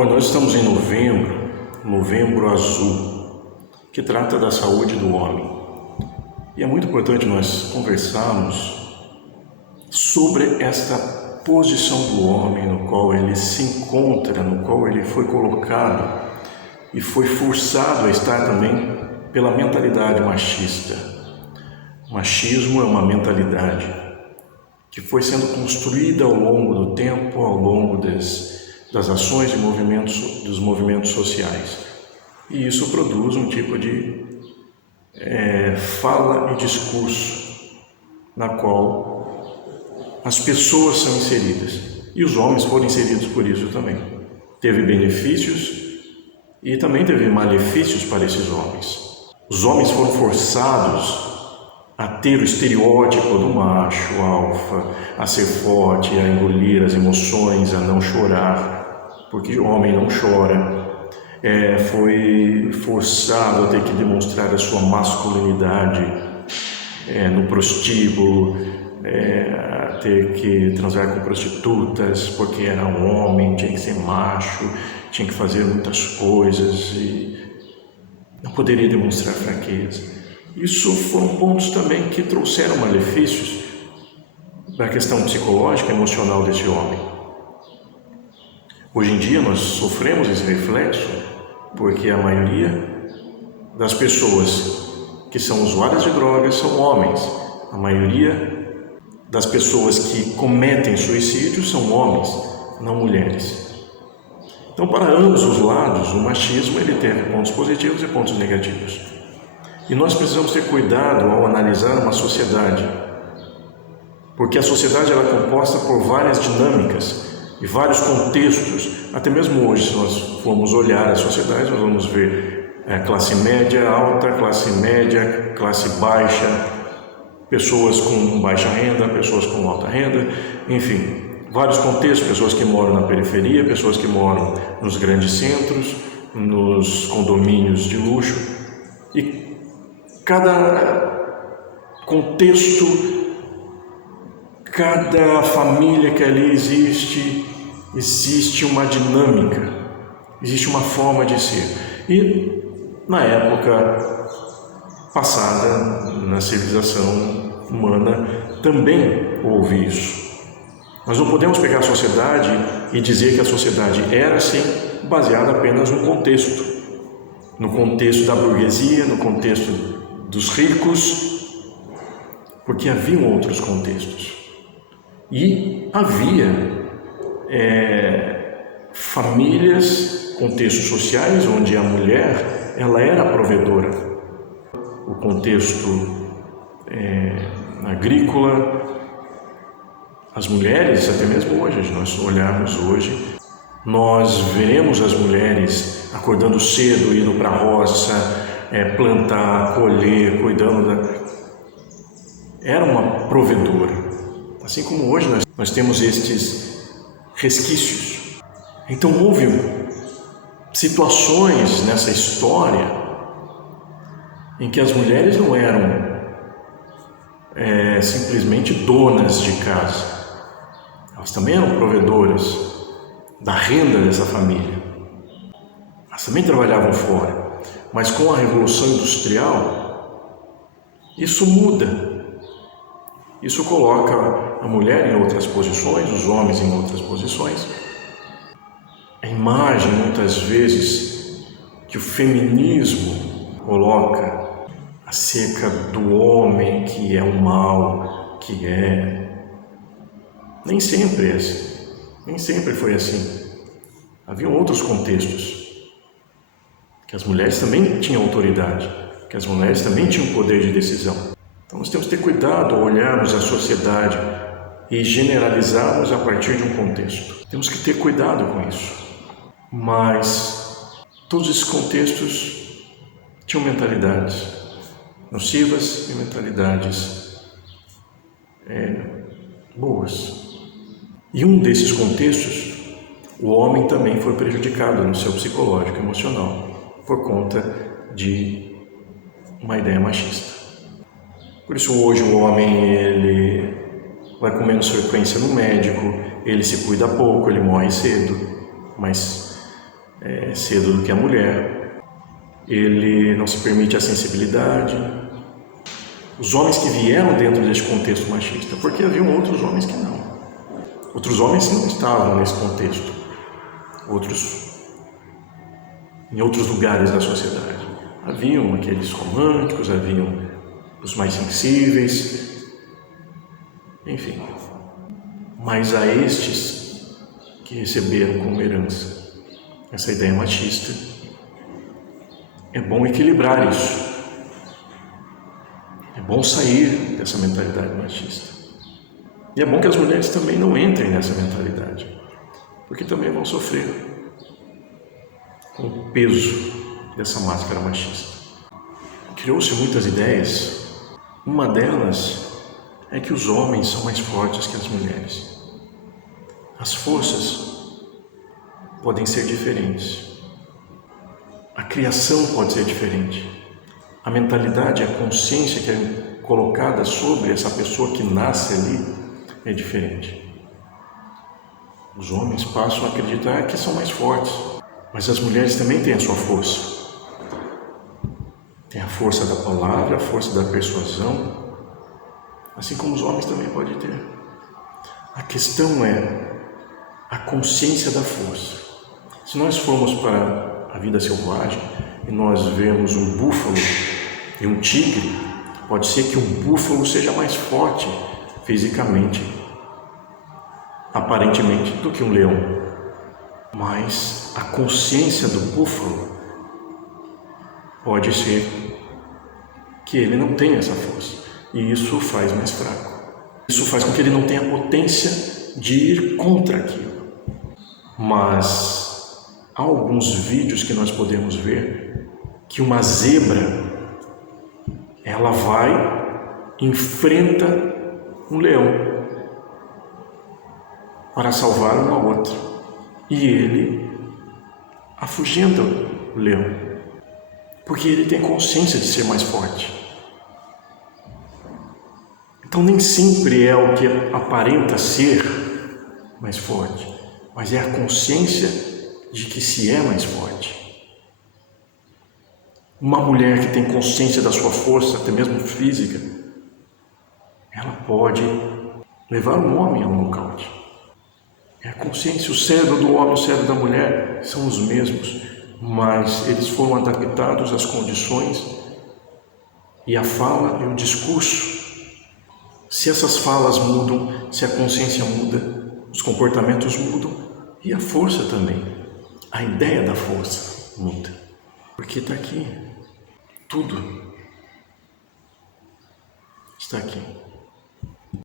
Bom, nós estamos em novembro azul, que trata da saúde do homem. E é muito importante nós conversarmos sobre esta posição do homem no qual ele se encontra, no qual ele foi colocado e foi forçado a estar também pela mentalidade machista. O machismo é uma mentalidade que foi sendo construída ao longo do tempo, ao longo das ações e dos movimentos sociais. E isso produz um tipo de fala e discurso na qual as pessoas são inseridas. E os homens foram inseridos por isso também. Teve benefícios e também teve malefícios para esses homens. Os homens foram forçados a ter o estereótipo do macho alfa, a ser forte, a engolir as emoções, a não chorar, porque o homem não chora. Foi forçado a ter que demonstrar a sua masculinidade no prostíbulo, a ter que transar com prostitutas, porque era um homem, tinha que ser macho, tinha que fazer muitas coisas e não poderia demonstrar fraqueza. Isso foram pontos também que trouxeram malefícios da questão psicológica e emocional desse homem. Hoje em dia nós sofremos esse reflexo porque a maioria das pessoas que são usuárias de drogas são homens. A maioria das pessoas que cometem suicídio são homens, não mulheres. Então, para ambos os lados, o machismo ele teve pontos positivos e pontos negativos. E nós precisamos ter cuidado ao analisar uma sociedade, porque a sociedade ela é composta por várias dinâmicas e vários contextos. Até mesmo hoje, se nós formos olhar a sociedade, nós vamos ver classe média alta, classe média, classe baixa, pessoas com baixa renda, pessoas com alta renda, enfim, vários contextos, pessoas que moram na periferia, pessoas que moram nos grandes centros, nos condomínios de luxo. E cada contexto, cada família que ali existe uma dinâmica, existe uma forma de ser. E na época passada, na civilização humana, também houve isso. Nós não podemos pegar a sociedade e dizer que a sociedade era assim, baseada apenas no contexto da burguesia, no contexto dos ricos, porque haviam outros contextos. E havia famílias, contextos sociais, onde a mulher ela era a provedora. O contexto agrícola, as mulheres, até mesmo hoje, se nós olharmos hoje, nós veremos as mulheres acordando cedo, indo para a roça, plantar, colher, cuidando Era uma provedora. Assim como hoje nós temos estes resquícios. Então houve situações nessa história em que as mulheres não eram simplesmente donas de casa. Elas também eram provedoras da renda dessa família. Elas também trabalhavam fora. Mas com a Revolução Industrial, isso muda. Isso coloca a mulher em outras posições, os homens em outras posições. A imagem, muitas vezes, que o feminismo coloca acerca do homem que é o mal, nem sempre é assim. Nem sempre foi assim. Havia outros contextos, que as mulheres também tinham autoridade, que as mulheres também tinham poder de decisão. Então nós temos que ter cuidado ao olharmos a sociedade e generalizarmos a partir de um contexto. Temos que ter cuidado com isso. Mas todos esses contextos tinham mentalidades nocivas e mentalidades boas. E um desses contextos, o homem também foi prejudicado no seu psicológico e emocional por conta de uma ideia machista. Por isso hoje o homem ele vai com menos frequência no médico, ele se cuida pouco, ele morre cedo, mas cedo do que a mulher. Ele não se permite a sensibilidade. Os homens que vieram dentro deste contexto machista, porque haviam outros homens que não. Outros homens que não estavam nesse contexto. Em outros lugares da sociedade. Haviam aqueles românticos, haviam os mais sensíveis, enfim. Mas a estes que receberam como herança essa ideia machista, é bom equilibrar isso. É bom sair dessa mentalidade machista. E é bom que as mulheres também não entrem nessa mentalidade, porque também vão sofrer com o peso dessa máscara machista. Criou-se muitas ideias. Uma delas é que os homens são mais fortes que as mulheres. As forças podem ser diferentes. A criação pode ser diferente. A mentalidade, a consciência que é colocada sobre essa pessoa que nasce ali é diferente. Os homens passam a acreditar que são mais fortes, mas as mulheres também têm a sua força. Tem a força da palavra, a força da persuasão, assim como os homens também podem ter. A questão é a consciência da força. Se nós formos para a vida selvagem e nós vemos um búfalo e um tigre, pode ser que um búfalo seja mais forte fisicamente, aparentemente, do que um leão. Mas a consciência do búfalo pode ser que ele não tenha essa força, e isso o faz mais fraco. Isso faz com que ele não tenha potência de ir contra aquilo. Mas há alguns vídeos que nós podemos ver que uma zebra, ela vai, enfrenta um leão para salvar uma outra, e ele afugenta o leão, porque ele tem consciência de ser mais forte. Então nem sempre é o que aparenta ser mais forte, mas é a consciência de que se é mais forte. Uma mulher que tem consciência da sua força, até mesmo física, ela pode levar um homem a um nocaute. É a consciência, o cérebro do homem e o cérebro da mulher são os mesmos, mas eles foram adaptados às condições e a fala e o discurso. Se essas falas mudam, se a consciência muda, os comportamentos mudam e a força também. A ideia da força muda, porque está aqui. Tudo está aqui.